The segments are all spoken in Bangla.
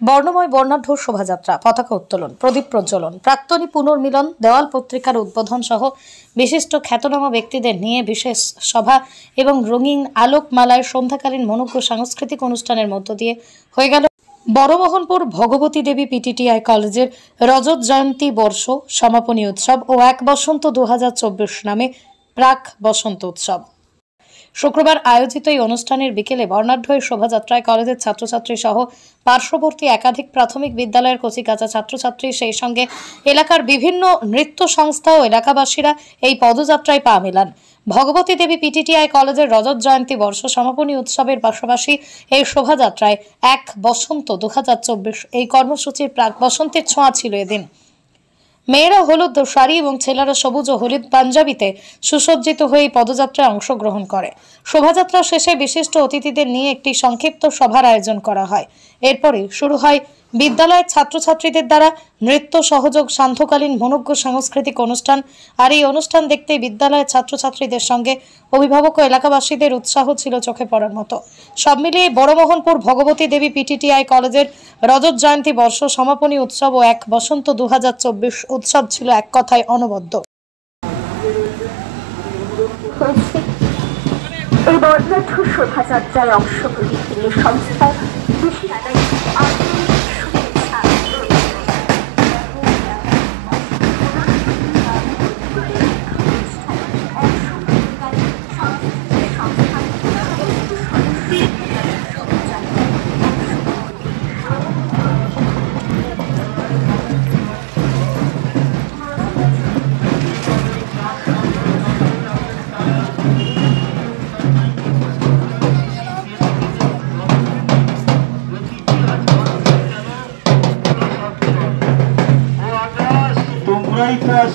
বর্ণময় বর্ণাঢ্য শোভাযাত্রা, পতাকা উত্তোলন, প্রদীপ প্রজ্বলন, প্রাক্তনী পুনর্মিলন, দেওয়াল পত্রিকার উদ্বোধন সহ বিশিষ্ট খ্যাতনামা ব্যক্তিদের নিয়ে বিশেষ সভা এবং রঙিন আলোকমালায় সন্ধ্যাকালীন মনোজ্ঞ সাংস্কৃতিক অনুষ্ঠানের মধ্য দিয়ে হয়ে গেল বড়মোহনপুর ভগবতী দেবী পিটিটিআই কলেজের রজত জয়ন্তী বর্ষ সমাপনী উৎসব ও এক বসন্ত 2024 নামে প্রাক বসন্ত উৎসব। শুক্রবার আয়োজিত এই অনুষ্ঠানের বিকেলে বর্ণাঢ্য শোভাযাত্রায় কলেজের ছাত্রছাত্রী সহ পার্শ্ববর্তী একাধিক প্রাথমিক বিদ্যালয়ের কচিকাঁচা ছাত্রছাত্রী, সেই সঙ্গে এলাকার বিভিন্ন নৃত্য সংস্থা ও এলাকাবাসীরা এই পদযাত্রায় পা মেলান। ভগবতী দেবী পিটিটিআই কলেজের রজত জয়ন্তী বর্ষ সমাপনী উৎসবের পাশাপাশি এই শোভাযাত্রায় এক বসন্ত 2024 এই কর্মসূচির প্রাক বসন্তের ছোঁয়া ছিল এদিন। মেয়েরা হলুদ শাড়ি এবং ছেলেরা সবুজ ও হলুদ পাঞ্জাবিতে সুসজ্জিত হয়ে পদযাত্রায় অংশগ্রহণ করে। শোভাযাত্রা শেষে বিশিষ্ট অতিথিদের নিয়ে একটি সংক্ষিপ্ত সভার আয়োজন করা হয়। এরপরে শুরু হয় বিদ্যালয়ের ছাত্রছাত্রীদের দ্বারা নৃত্য সহযোগ সান্ধ্যকালীন মনোজ্ঞ সাংস্কৃতিক অনুষ্ঠান। আর এই অনুষ্ঠান দেখতে বিদ্যালয়ের ছাত্রছাত্রীদের সঙ্গে অভিভাবক ও এলাকাবাসীদের উৎসাহ ছিল চোখে পড়ার মতো। সব মিলিয়ে বড়মোহনপুর ভগবতী দেবী পিটিটিআই কলেজের রজত জয়ন্তী বর্ষ সমাপনী উৎসব ও এক বসন্ত 2024 উৎসব ছিল এক কথায় অনবদ্য। এই বর্ণাঢ্য শোভাযাত্রায় অংশগ্রহণকারী সংস্থা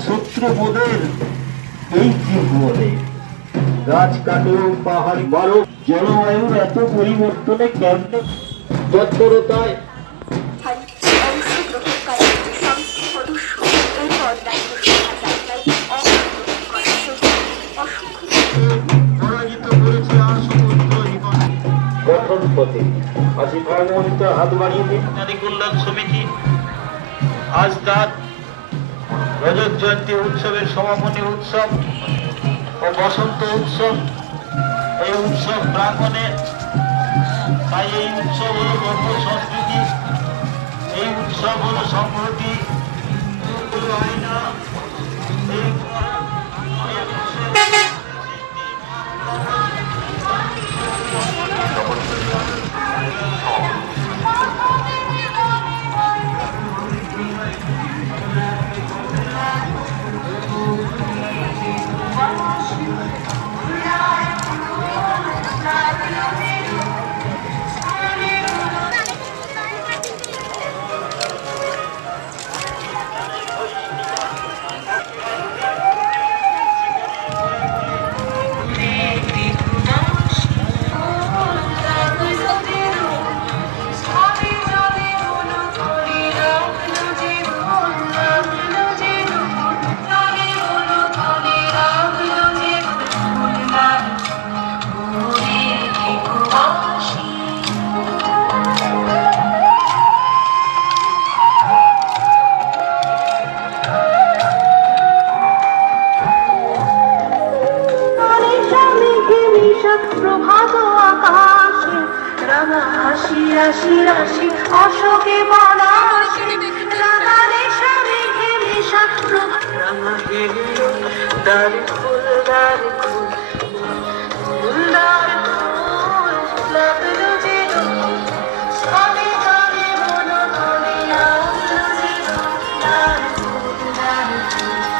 শত্রুপদের এই জীবনে গাছ কাটো, পাহাড় বারো, জলবায়ুর এত পরিবর্তনে কেমনে তৎপরতায় পরাজিত করেছে আর সমুদ্র গঠন পথে আজ ভগবন্ত হাত বাড়িয়ে দিন নারী কল্যাণ সমিতি আজ তার রজত জয়ন্তী উৎসবের সমাপনী উৎসব ও বসন্ত উৎসব, এই উৎসব প্রাঙ্গণে। তাই এই উৎসব হল গর্ব সংস্কৃতি, এই উৎসব হল সংহতি, আয়না। প্রভাত আকাশে রাঙা হাসি রাশি রাশি অশোকে বনাশে রাঙা রেশা মেঘে মেশা রাঙা গেল দার ফুল দার ফুল দার ফুল লাগলো যে সবে সবে মনো তবে লাগলো যে দার ফুল দার ফুল।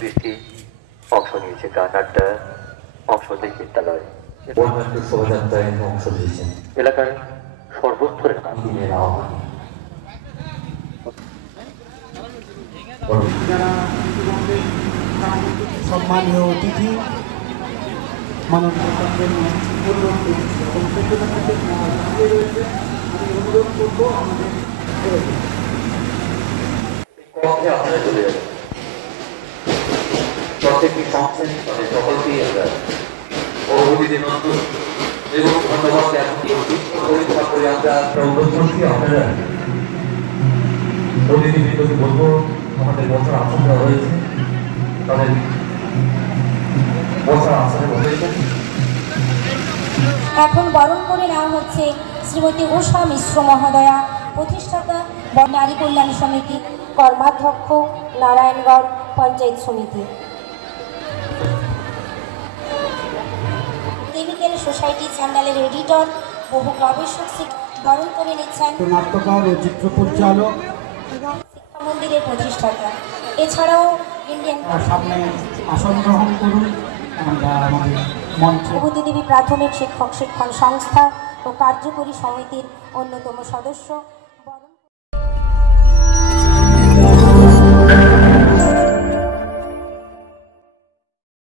বৃষ্টি অংশ নিয়েছে গানাড্ডা অংশ নেই বিদ্যালয় বর্ণাঢ্য শোভাযাত্রায় অংশ নিয়েছেন এলাকার সর্বস্তরের দিনের আহ্বান সম্মানীয় অতিথি মাননীয় কক্ষে আপনারা চলে যাবেন প্রত্যেকটি সংস্থান তাদের সকলকেই আমরা অভিযোগের মাধ্যমে এবং ধন্যবাদ জ্ঞাপন করছি পরীক্ষা করে আমরা অনুরোধ করছি আপনারা প্রতিনিধিত্বকে বলবো আমাদের বসার আসন দেওয়া হয়েছে তাদের বসার আসনে বসেছেন। এখন বরণ করে নেওয়া হচ্ছে শ্রীমতী উষা মিশ্র মহোদয়া, প্রতিষ্ঠাতা নারী কল্যাণ সমিতি, কর্মাধ্যক্ষ নারায়ণগড় পঞ্চায়েত সমিতি। কেমিক্যাল সোসাইটি চ্যানেলের এডিটর, বহু গবেষক বরণ করে নিচ্ছেন নাট্যকার ও চিত্র পরিচালক এবং শিক্ষা মন্দিরের প্রতিষ্ঠাতা। এছাড়াও ইন্ডিয়ান সামনে আসন গ্রহণ করুন। আমরা আমাদের মঞ্চে দেবী প্রাথমিক শিক্ষক শিক্ষণ সংস্থা ও কার্যকরী সমিতির অন্যতম সদস্য